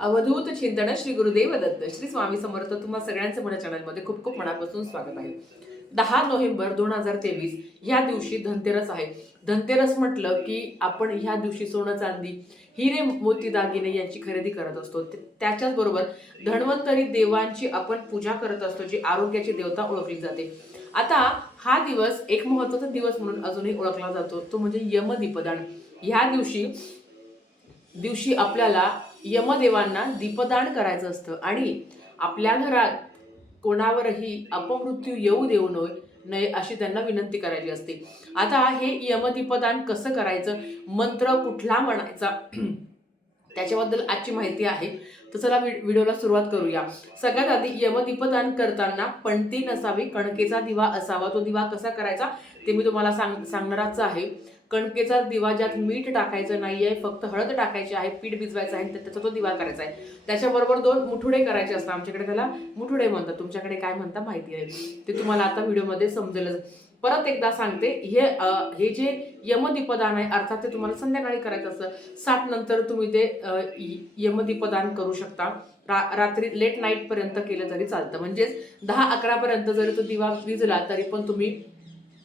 अवधूत चिंतन श्री गुरुदेव दत्त श्री स्वामी समर्थ तुम्हा सगळ्यांचं माझ्या चॅनलमध्ये खूप खूप मनापासून स्वागत आहे. 10 नोव्हेंबर 2023 या दिवशी धनतेरस आहे. धनतेरस म्हटलं की आपण ह्या दिवशी सोनं चांदी हिरे मोती दागिने यांची खरेदी करत असतो. त्याच्याच बरोबर धन्वंतरी देवांची आपण पूजा करत असतो, जी आरोग्याची देवता ओळखली जाते. आता हा दिवस एक महत्त्वाचा दिवस म्हणून अजूनही ओळखला जातो, तो म्हणजे यमदीपदान. ह्या दिवशी दिवशी आपल्याला यमदेवांना दीपदान करायचं असतं आणि आपल्या घरात कोणावरही अपमृत्यू येऊ देऊ नये अशी त्यांना विनंती करायची असते. आता हे यमदीपदान कसं करायचं, मंत्र कुठला म्हणायचा त्याच्याबद्दल आजची माहिती आहे. तर चला व्हिडिओला सुरुवात करूया. सगळ्यात आधी यमदीपदान करताना पणती नसावी, कणकेचा दिवा असावा. तो दिवा कसा करायचा ते मी तुम्हाला सांगणारच आहे. कणकेचा दिवा ज्यात मीठ टाकायचं नाहीये, फक्त हळद टाकायची आहे, पीठ भिजवायचं आहे, त्याचा तो दिवा करायचा आहे. त्याच्याबरोबर 2 मुठुडे करायचे असतात. आमच्याकडे त्याला मुठुडे म्हणतात, तुमच्याकडे काय म्हणता माहिती आहे, ते तुम्हाला आता व्हिडिओमध्ये समजेलच. परत एकदा सांगते, हे जे यमदीपदान आहे अर्थात ते तुम्हाला संध्याकाळी करायचं असतं. 7 नंतर तुम्ही ते यमदीपदान करू शकता. रात्री लेट नाईट पर्यंत केलं तरी चालतं. म्हणजेच 10-11 पर्यंत जरी तो दिवा विजला तरी पण तुम्ही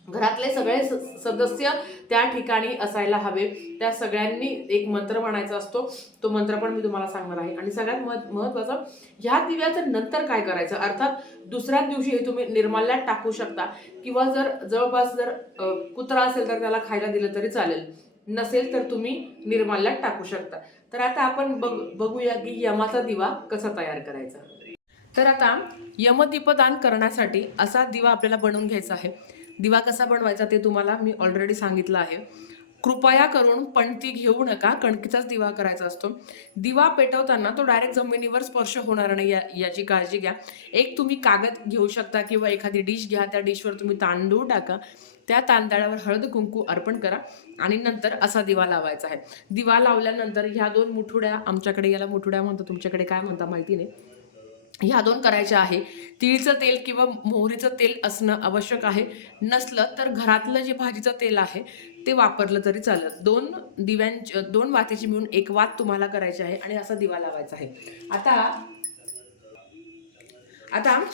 घरातले सगळे सदस्य त्या ठिकाणी असायला हवे. त्या सगळ्यांनी एक मंत्र म्हणायचा असतो. तो मंत्र पण मी तुम्हाला सांगणार आहे. आणि सगळ्यात महत्त्वाचं, ह्या दिव्याचं नंतर काय करायचं, अर्थात दुसऱ्याच दिवशी हे तुम्ही निर्माल्यात टाकू शकता किंवा जर जवळपास कुत्रा असेल तर त्याला खायला दिलं तरी चालेल, नसेल तर तुम्ही निर्माल्यात टाकू शकता. तर आता आपण बघूया की यमाचा दिवा कसा तयार करायचा. तर आता यमदीपदान करण्यासाठी असा दिवा आपल्याला बनवून घ्यायचा आहे. दिवा कसा बनवायचा ते तुम्हाला मी ऑलरेडी सांगितलं आहे. कृपया करून पणती घेऊ नका, कणकीचाच दिवा करायचा असतो. दिवा पेटवताना तो डायरेक्ट जमिनीवर स्पर्श होणार नाही याची काळजी घ्या. एक तुम्ही कागद घेऊ शकता किंवा एखादी डिश घ्या, त्या डिशवर तुम्ही तांदूळ टाका, त्या तांदळावर हळद कुंकू अर्पण करा आणि नंतर असा दिवा लावायचा आहे. दिवा लावल्यानंतर ह्या 2 मुठुड्या, आमच्याकडे याला मुठुड्या म्हणतो, तुमच्याकडे काय म्हणता माहिती नाही, ह्या 2 करायच्या आहे. तिळचं तेल किंवा मोहरीचं तेल असणं आवश्यक आहे. नसलं तर घरातलं जे भाजीचं तेल आहे ते वापरलं तरी चालेल. 2 वातीची मिळून 1 वात तुम्हाला करायची आहे आणि असा दिवा लावायचा आहे. आता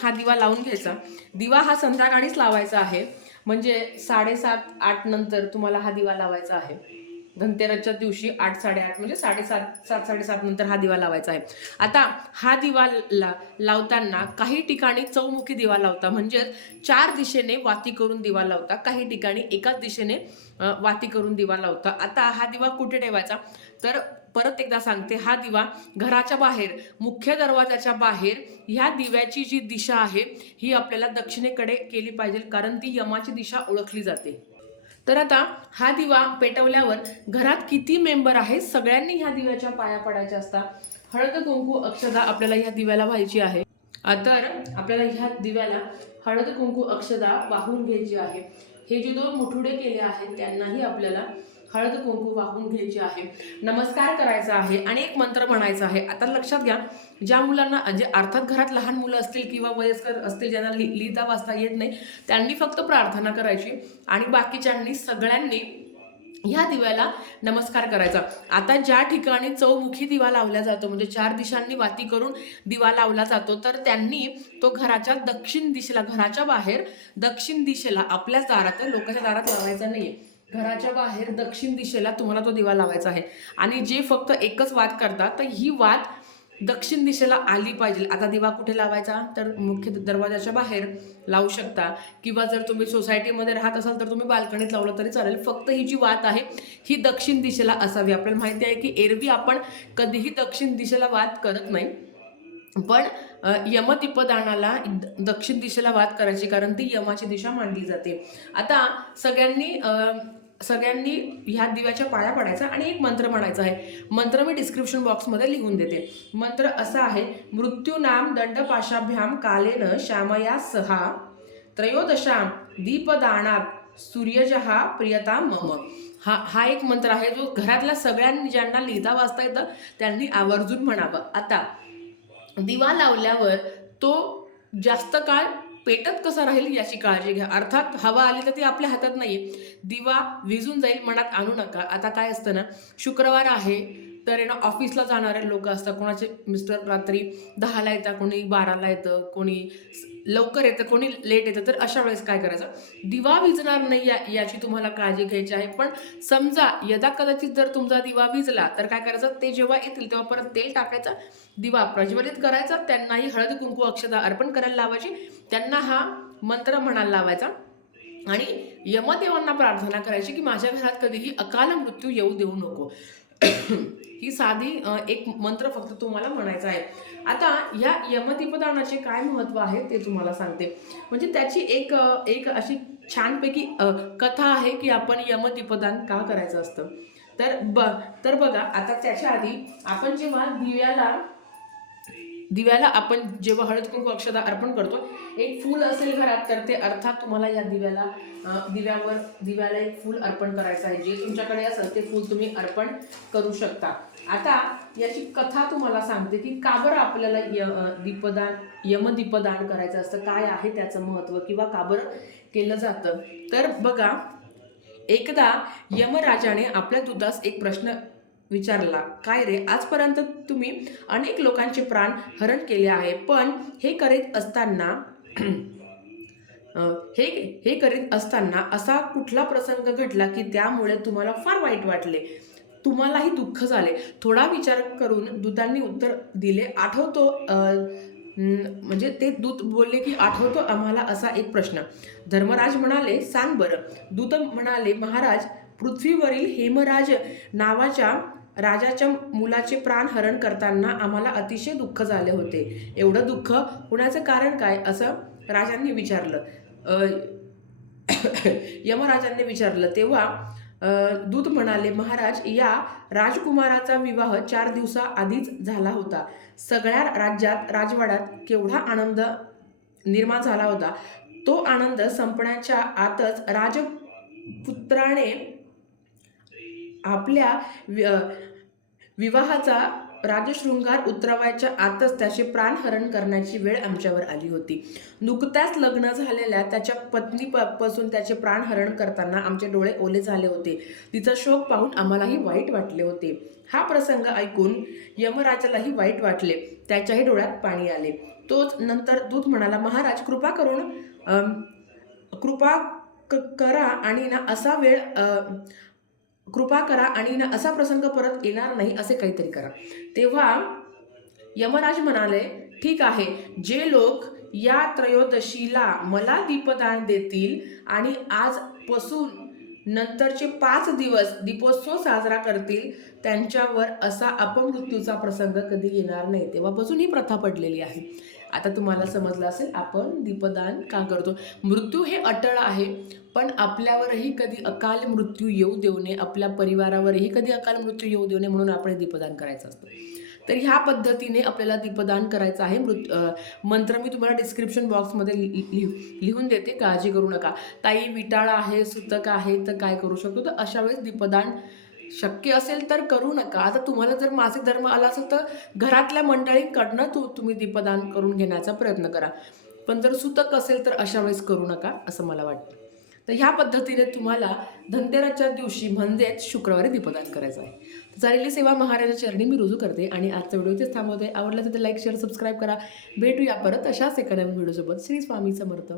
हा दिवा लावून घ्यायचा. दिवा हा संध्याकाळीच लावायचा आहे, म्हणजे 7:30-8 नंतर तुम्हाला हा दिवा लावायचा आहे. धनतेरसच्या दिवशी 8-8:30 म्हणजे 7:30 नंतर हा दिवा लावायचा आहे. आता हा दिवा लावताना काही ठिकाणी चौमुखी दिवा लावता, म्हणजे 4 दिशेने वाती करून दिवा लावता, काही ठिकाणी एकाच दिशेने वाती करून दिवा लावता. आता हा दिवा कुठे ठेवायचा, तर परत एकदा सांगते, हा दिवा घराच्या बाहेर, मुख्य दरवाजाच्या बाहेर ह्या दिव्याची जी दिशा आहे ही आपल्याला दक्षिणेकडे केली पाहिजे, कारण ती यमाची दिशा ओळखली जाते. तर आता हा दिवा पेटवल्यावर घरात किती मेंबर आहेत सगळ्यांनी ह्या दिव्याच्या पाया पडायच्या असतात. हळद कुंकू अक्षदा आपल्याला ह्या दिव्याला व्हायची आहे. तर आपल्याला ह्या दिव्याला हळद कुंकू अक्षदा वाहून घ्यायची आहे. हे जे 2 मुठुडे केले आहेत त्यांनाही आपल्याला हळद कुंकू वाहून घ्यायची आहे. नमस्कार करायचा आहे आणि एक मंत्र म्हणायचा आहे. आता लक्षात घ्या, ज्या मुलांना म्हणजे अर्थात घरात लहान मुलं असतील किंवा वयस्कर असतील, ज्यांना लिहिता वाचता येत नाही, त्यांनी फक्त प्रार्थना करायची आणि बाकीच्यांनी सगळ्यांनी ह्या दिव्याला नमस्कार करायचा. आता ज्या ठिकाणी चौमुखी दिवा लावला जातो, म्हणजे 4 दिशांनी वाती करून दिवा लावला जातो, तर त्यांनी तो घराच्या दक्षिण दिशेला, घराच्या बाहेर दक्षिण दिशेला, आपल्याच दारात, लोकांच्या दारात लावायचा नाहीये, घराच्या बाहेर दक्षिण दिशेला तुम्हाला तो दिवा लावायचा आहे. आणि जे फक्त एकच वात करतात, तर ही वात दक्षिण दिशेला आली पाहिजे. आता दिवा कुठे लावायचा, तर मुख्य दरवाजाच्या बाहेर लावू शकता किंवा जर तुम्ही सोसायटीमध्ये राहत असाल तर तुम्ही बाल्कनीत लावलं तरी चालेल. फक्त ही जी वात आहे ही दक्षिण दिशेला असावी. आपल्याला माहिती आहे की एरवी आपण कधीही दक्षिण दिशेला वात करत नाही, पण यमदीपदानाला दक्षिण दिशेला वात करायची, कारण ती यमाची दिशा मानली जाते. आता सगळ्यांनी ह्या दिव्याच्या पाया पडायचा आणि एक मंत्र म्हणायचा आहे. मंत्र मी डिस्क्रिप्शन बॉक्समध्ये लिहून देते. मंत्र असा आहे, मृत्यूनाम दंडपाशाभ्याम कालेन श्यामया सहा त्रयोदशाम दीपदानात सूर्यजहा प्रियता मम. हा एक मंत्र आहे जो घरातल्या सगळ्यांनी, ज्यांना लिहिता वाचता येतं त्यांनी आवर्जून म्हणावं. आता दिवा लावल्यावर तो जास्त काळ पेटत कसा राहील याची काळजी घ्या. अर्थात हवा आली तर ती आपल्या हातात नाहीये, दिवा विझून जाईल मनात आणू नका. आता काय असतं ना, शुक्रवार आहे तर ऑफिसला जाणारे लोक असतात, कोणाचे मिस्टर रात्री 10ला येतात, कोणी 12ला येतं, कोणी लवकर येतं, कोणी लेट येतं. तर अशा वेळेस काय करायचं, दिवा विझणार नाही याची तुम्हाला काळजी घ्यायची आहे. पण समजा यदा कदाचित जर तुमचा दिवा विझला तर काय करायचं, ते जेव्हा येतील तेव्हा परत तेल टाकायचं, दिवा प्रज्वलित करायचा, त्यांनाही हळद कुंकू अक्षता अर्पण करायला लावायची, त्यांना हा मंत्र म्हणायला लावायचा आणि यमदेवांना प्रार्थना करायची की माझ्या घरात कधीही अकाल मृत्यू येऊ देऊ नको. ही साधी एक मंत्र फक्त तुम्हाला म्हणायचा आहे. आता या यमदीपदानाचे काय महत्त्व आहे ते तुम्हाला सांगते. म्हणजे त्याची एक अशी छानपैकी कथा आहे की आपण यमदीपदान का करायचं असतं. तर बघा, आता त्याच्या आधी आपण जेव्हा दिव्याला आपण जेव्हा हळद कुंकू अक्षता अर्पण करतो, एक फूल असेल घरात तर ते अर्थात तुम्हाला या दिव्याला एक फूल अर्पण करायचं आहे. जे तुमच्याकडे असेल ते फूल तुम्ही अर्पण करू शकता. आता याची कथा तुम्हाला सांगते की का बरं आपल्याला यमदीपदान करायचं असतं, काय आहे त्याचं महत्त्व किंवा का बरं केलं जातं. तर बघा, एकदा यमराजाने आपल्या दूतास एक प्रश्न विचारला, काय रे, आजपर्यंत तुम्ही अनेक लोकांचे प्राण हरण केले आहे, पण हे करीत असताना असा कुठला प्रसंग घडला की त्यामुळे तुम्हाला फार वाईट वाटले, तुम्हालाही दुःख झाले. थोडा विचार करून दूतांनी उत्तर दिले, आठवतो म्हणजे ते दूत बोलले की आठवतो आम्हाला असा एक प्रश्न. धर्मराज म्हणाले, सांग बरं. दूत म्हणाले, महाराज, पृथ्वीवरील हेमराज नावाच्या राजाच्या मुलाचे प्राण हरण करताना आम्हाला अतिशय दुःख झाले होते. एवढं दुःख होण्याचं कारण काय, असं राजांनी विचारलं. यमराजांनी विचारलं तेव्हा दूत म्हणाले, महाराज, या राजकुमाराचा विवाह 4 दिवसाआधीच झाला होता. सगळ्या राजवाड्यात केवढा आनंद निर्माण झाला होता. तो आनंद संपण्याच्या आतच राजपुत्राने आपल्या विवाहाचा राजशृंगार उतरवायच्या आतच त्याचे प्राणहरण करण्याची वेळ आमच्यावर आली होती. नुकत्याच लग्न झालेल्या त्याच्या पत्नीपासून त्याचे प्राणहरण करताना आमचे डोळे ओले झाले होते. तिचा शोक पाहून आम्हालाही वाईट वाटले होते. हा प्रसंग ऐकून यमराजालाही वाईट वाटले, त्याच्याही डोळ्यात पाणी आले. तोच नंतर दूत म्हणाला, महाराज, कृपा करा आणि ना असा प्रसंग परत येणार नाही असे काहीतरी करा. तेव्हा यमराज म्हणाले, ठीक आहे, जे लोक या त्रयोदशीला मला दीपदान देतील आणि आजपासून नंतरचे 5 दिवस दीपोत्सव साजरा करतील, त्यांच्यावर असा अपमृत्यूचा प्रसंग कधी येणार नाही. तेव्हापासून ही प्रथा पडलेली आहे. आता तुम्हाला समजलं असेल आपण दीपदान का करतो. मृत्यू हे अटळ आहे, पण आपल्यावरही कधी अकाल मृत्यू येऊ देऊ नये, आपल्या परिवारावरही कधी अकाल मृत्यू येऊ देऊ नये, म्हणून आपण दीपदान करायचं असतं. तर ह्या पद्धतीने आपल्याला दीपदान करायचं आहे. मंत्र मी तुम्हाला डिस्क्रिप्शन बॉक्समध्ये लिहून देते, काळजी करू नका. ताई, विटाळ आहे, सुतक आहे, तर काय करू शकतो. तर अशा वेळेस दीपदान शक्य असेल तर करू नका. आता तुम्हाला जर मासिक धर्म आला असेल तर घरातल्या मंडळींकडनं तुम्ही दीपदान करून घेण्याचा प्रयत्न करा. पण जर सुतक असेल तर अशा वेळेस करू नका असं मला वाटतं. तर ह्या पद्धतीने तुम्हाला धनतेरसच्या दिवशी म्हणजेच शुक्रवारी दीपदान करायचं आहे. झालेली सेवा महाराजाच्या चरणी मी रुजू करते आणि आजचा व्हिडिओ इथेच थांबवते. आवडला तर लाईक, शेअर, सबस्क्राईब करा. भेटूया परत अशाच एका नवीन व्हिडिओसोबत. श्री स्वामी समर्थ.